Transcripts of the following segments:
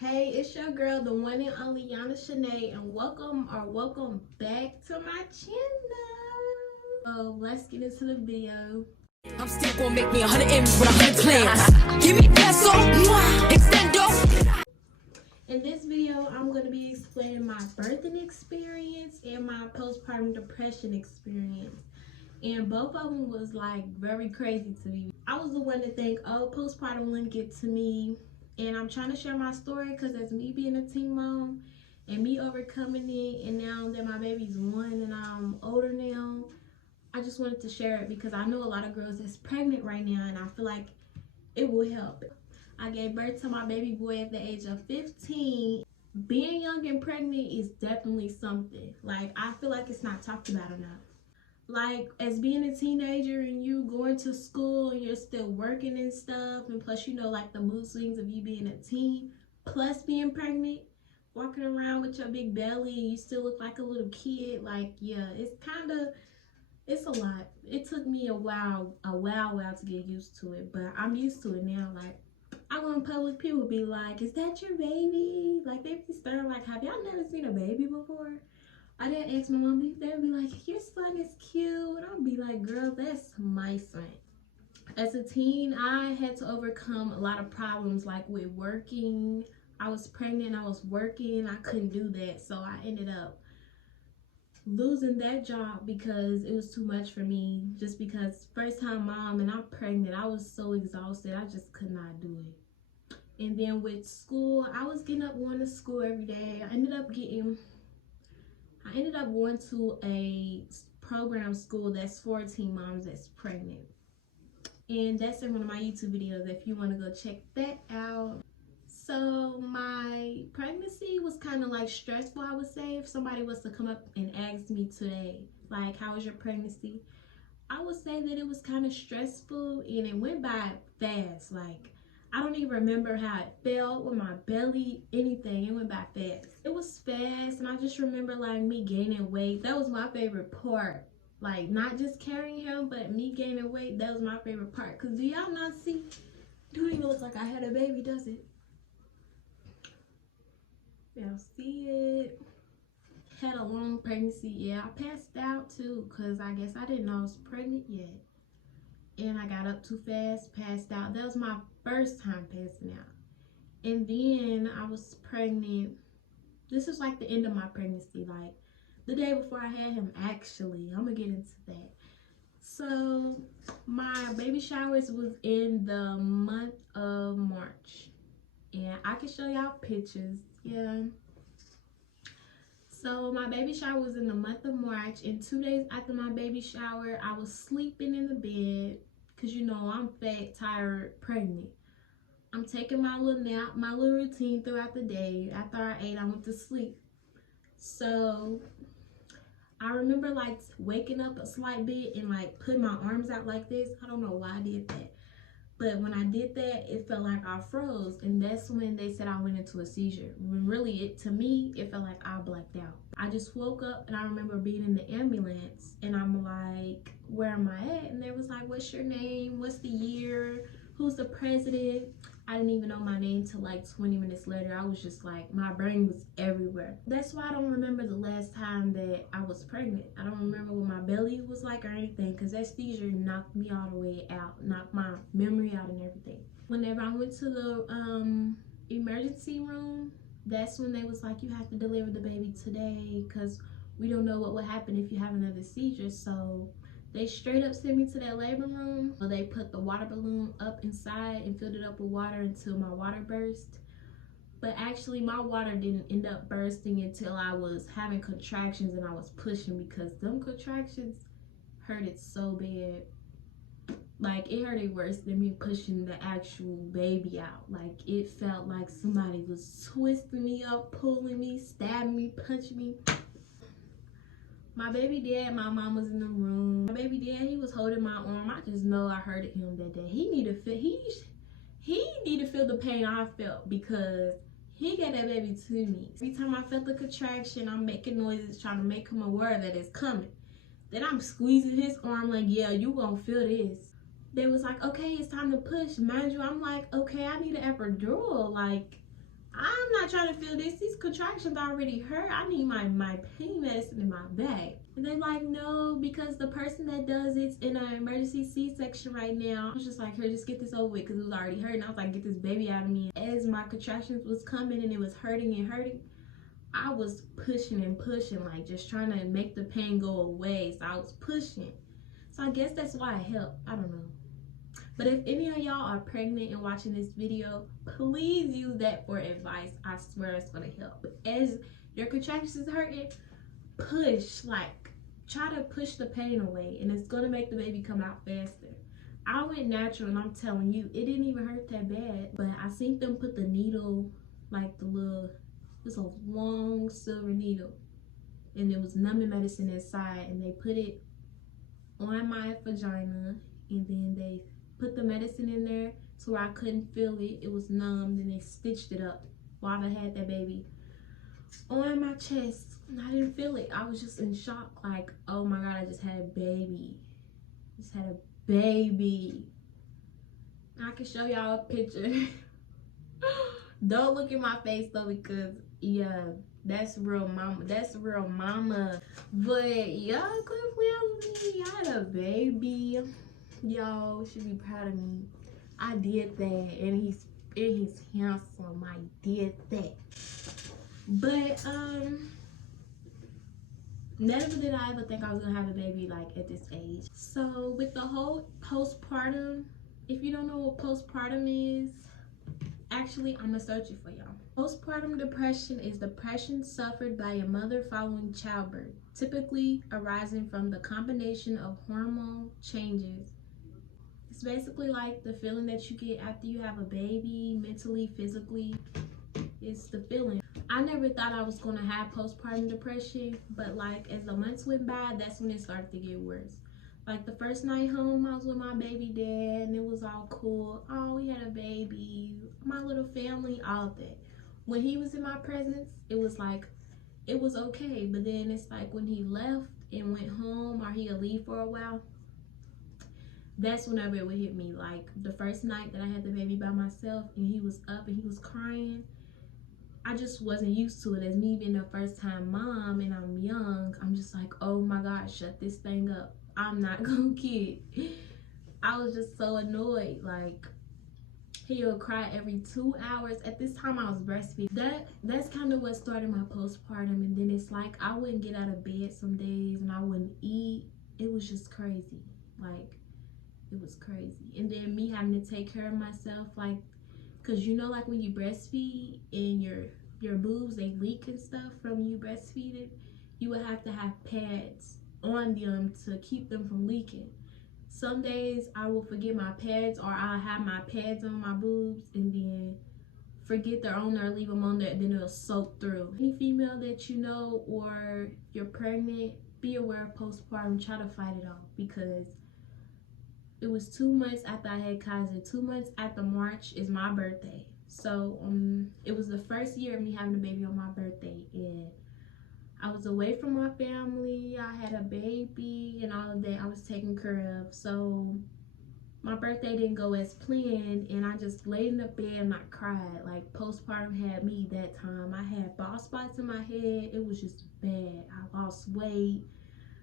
Hey, it's your girl, the one and only Yana Shanae, and welcome back to my channel. So let's get into the video. I'm still gonna make me 100 M's with 100 clams. Give me peso, extendo. In this video, I'm going to be explaining my birthing experience and my postpartum depression experience. And both of them was like very crazy to me. I was the one to think, oh, postpartum wouldn't get to me. And I'm trying to share my story because as me being a teen mom and me overcoming it, and now that my baby's 1 and I'm older now, I just wanted to share it because I know a lot of girls that's pregnant right now, and I feel like it will help. I gave birth to my baby boy at the age of 15. Being young and pregnant is definitely something. Like, I feel like it's not talked about enough. Like, as being a teenager and you going to school and you're still working and stuff, and plus, you know, like the mood swings of you being a teen, plus being pregnant, walking around with your big belly and you still look like a little kid, like, yeah, it's a lot. It took me a while to get used to it, but I'm used to it now. Like, I go in public, people be like, is that your baby? Like, they be staring like, have y'all never seen a baby before? I didn't ask my mom, they'd be like, your son is cute. And I'll be like, girl, that's my son. As a teen, I had to overcome a lot of problems, like with working. I was pregnant, I was working, I couldn't do that. So I ended up losing that job because it was too much for me. Just because first time mom and I'm pregnant, I was so exhausted, I just could not do it. And then with school, I was getting up going to school every day. I ended up going to a program school that's for teen moms that's pregnant. And that's in one of my YouTube videos if you want to go check that out. So my pregnancy was kind of like stressful, I would say. If somebody was to come up and ask me today, like, how was your pregnancy? I would say that it was kind of stressful and it went by fast. Like, I don't even remember how it felt with my belly, anything. It went by fast. It was fast, and I just remember like me gaining weight. That was my favorite part. Like, not just carrying him, but me gaining weight. That was my favorite part. Cause do y'all not see? It don't even look like I had a baby, does it? Y'all see it? Had a long pregnancy. Yeah, I passed out too, cause I guess I didn't know I was pregnant yet. And I got up too fast, passed out. That was my first time passing out. And then I was pregnant. This was like the end of my pregnancy, like the day before I had him, actually. I'm gonna get into that. So my baby showers was in the month of March. And I can show y'all pictures, yeah. So my baby shower was in the month of March, and 2 days after my baby shower, I was sleeping in the bed, because you know I'm fat, tired, pregnant. I'm taking my little nap, my little routine throughout the day. After I ate, I went to sleep. So I remember like waking up a slight bit and like putting my arms out like this. I don't know why I did that. But when I did that, it felt like I froze. And that's when they said I went into a seizure. When really, to me, it felt like I blacked out. I just woke up and I remember being in the ambulance. And I'm like, where am I at? And they was like, what's your name? What's the year? Who's the president? I didn't even know my name till like 20 minutes later. I was just like, my brain was everywhere. That's why I don't remember the last time that I was pregnant. I don't remember what my belly was like or anything, because that seizure knocked me all the way out, knocked my memory out and everything. Whenever I went to the emergency room, that's when they was like, you have to deliver the baby today because we don't know what will happen if you have another seizure. So they straight up sent me to that labor room. They put the water balloon up inside and filled it up with water until my water burst. But actually, my water didn't end up bursting until I was having contractions and I was pushing, because them contractions hurted so bad. Like, it hurted worse than me pushing the actual baby out. Like, it felt like somebody was twisting me up, pulling me, stabbing me, punching me. My baby dad, my mom was in the room. My baby dad, he was holding my arm. I just know I hurted him that day. He need to feel the pain I felt, because he got that baby to me. Every time I felt the contraction, I'm making noises trying to make him aware that it's coming. Then I'm squeezing his arm like, yeah, you gonna feel this. They was like, okay, it's time to push. Mind you, I'm like, okay, I need an epidural. Like, I'm trying to feel this. These contractions already hurt. I need my pain medicine in my bag. And they're like, no, because the person that does it's in an emergency C-section right now. I was just like, here, just get this over with, because it was already hurting. I was like, get this baby out of me. As my contractions was coming and it was hurting and hurting, I was pushing and pushing, like just trying to make the pain go away. So I was pushing. So I guess that's why it helped. I don't know. But if any of y'all are pregnant and watching this video, please use that for advice. I swear it's gonna help. As your contractions is hurting, push, like try to push the pain away, and it's gonna make the baby come out faster. I went natural, and I'm telling you, it didn't even hurt that bad. But I seen them put the needle, like the little, it's a long silver needle, and it was numbing medicine inside, and they put it on my vagina, and then they put the medicine in there so where I couldn't feel it. It was numbed, and they stitched it up while I had that baby on my chest, and I didn't feel it. I was just in shock, like, oh my god, I just had a baby. Just had a baby. I can show y'all a picture. Don't look in my face though, because yeah, that's real mama. That's real mama. But y'all could feel me. I had a baby. Y'all should be proud of me. I did that, and he's handsome. I did that. But never did I ever think I was gonna have a baby like at this age. So with the whole postpartum, if you don't know what postpartum is, actually I'm gonna search it for y'all. Postpartum depression is depression suffered by a mother following childbirth, typically arising from the combination of hormone changes. It's basically like the feeling that you get after you have a baby, mentally, physically. It's the feeling. I never thought I was gonna have postpartum depression, but like as the months went by, that's when it started to get worse. Like the first night home, I was with my baby dad, and it was all cool. Oh, we had a baby, my little family, all of that. When he was in my presence, it was like, it was okay. But then it's like when he left and went home, or he'll leave for a while, that's whenever it would hit me. Like the first night that I had the baby by myself, and he was up and he was crying, I just wasn't used to it. As me being a first time mom and I'm young, I'm just like, oh my god, shut this thing up. I'm not gonna get it. I was just so annoyed. Like he'll cry every 2 hours. At this time I was breastfeeding. That's kind of what started my postpartum. And then it's like I wouldn't get out of bed some days, and I wouldn't eat. It was just crazy. Like it was crazy. And then me having to take care of myself, like, because you know, like when you breastfeed and your boobs, they leak and stuff from you breastfeeding, you would have to have pads on them to keep them from leaking. Some days I will forget my pads, or I'll have my pads on my boobs and then forget they're on there, leave them on there, and then it'll soak through. Any female that you know, or you're pregnant, be aware of postpartum. Try to fight it off, because it was 2 months after I had Kaiser. 2 months after March is my birthday. So it was the first year of me having a baby on my birthday, and I was away from my family. I had a baby and all of that I was taken care of. So my birthday didn't go as planned, and I just laid in the bed and I cried. Like postpartum had me that time. I had bald spots in my head. It was just bad. I lost weight.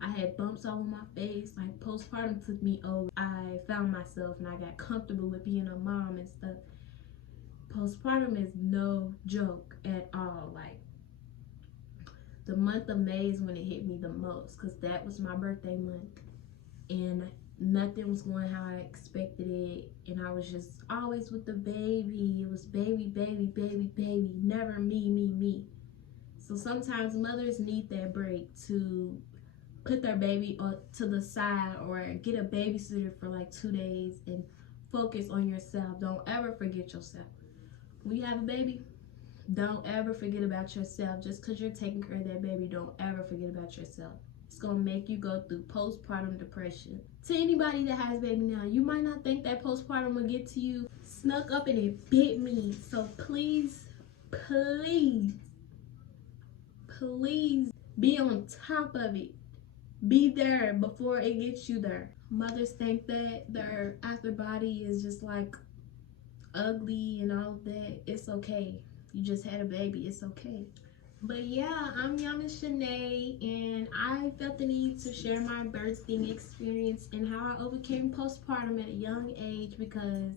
I had bumps all on my face. Like postpartum took me over. I found myself and I got comfortable with being a mom and stuff. Postpartum is no joke at all. Like the month of May is when it hit me the most, because that was my birthday month, and nothing was going how I expected it, and I was just always with the baby. It was baby, baby, baby, baby, never me. So sometimes mothers need that break to put their baby to the side, or get a babysitter for like 2 days and focus on yourself. Don't ever forget yourself. When you have a baby, don't ever forget about yourself. Just because you're taking care of that baby, don't ever forget about yourself. It's gonna make you go through postpartum depression. To anybody that has a baby now, you might not think that postpartum will get to you. Snuck up and it bit me. So please be on top of it. Be there before it gets you there. Mothers think that their after body is just like ugly and all of that. It's okay. you just had a baby, it's okay. But yeah, I'm Yana Shanae, and I felt the need to share my birthing experience and how I overcame postpartum at a young age, because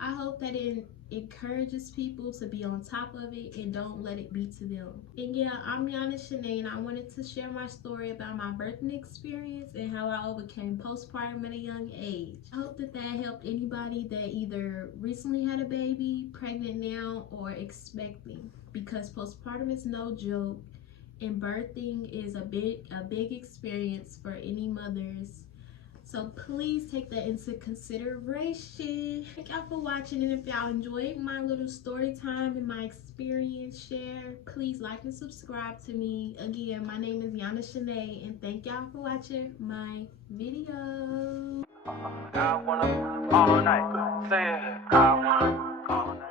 I hope that it encourages people to be on top of it and don't let it be to them. And yeah, I'm Yana Shanae, and I wanted to share my story about my birthing experience and how I overcame postpartum at a young age. I hope that helped anybody that either recently had a baby, pregnant now, or expecting, because postpartum is no joke, and birthing is a big experience for any mothers. So please take that into consideration. Thank y'all for watching, and if y'all enjoyed my little story time and my experience share, please like and subscribe to me. Again, my name is Yana Shanae, and thank y'all for watching my video. I wanna all night, say it. I wanna all night.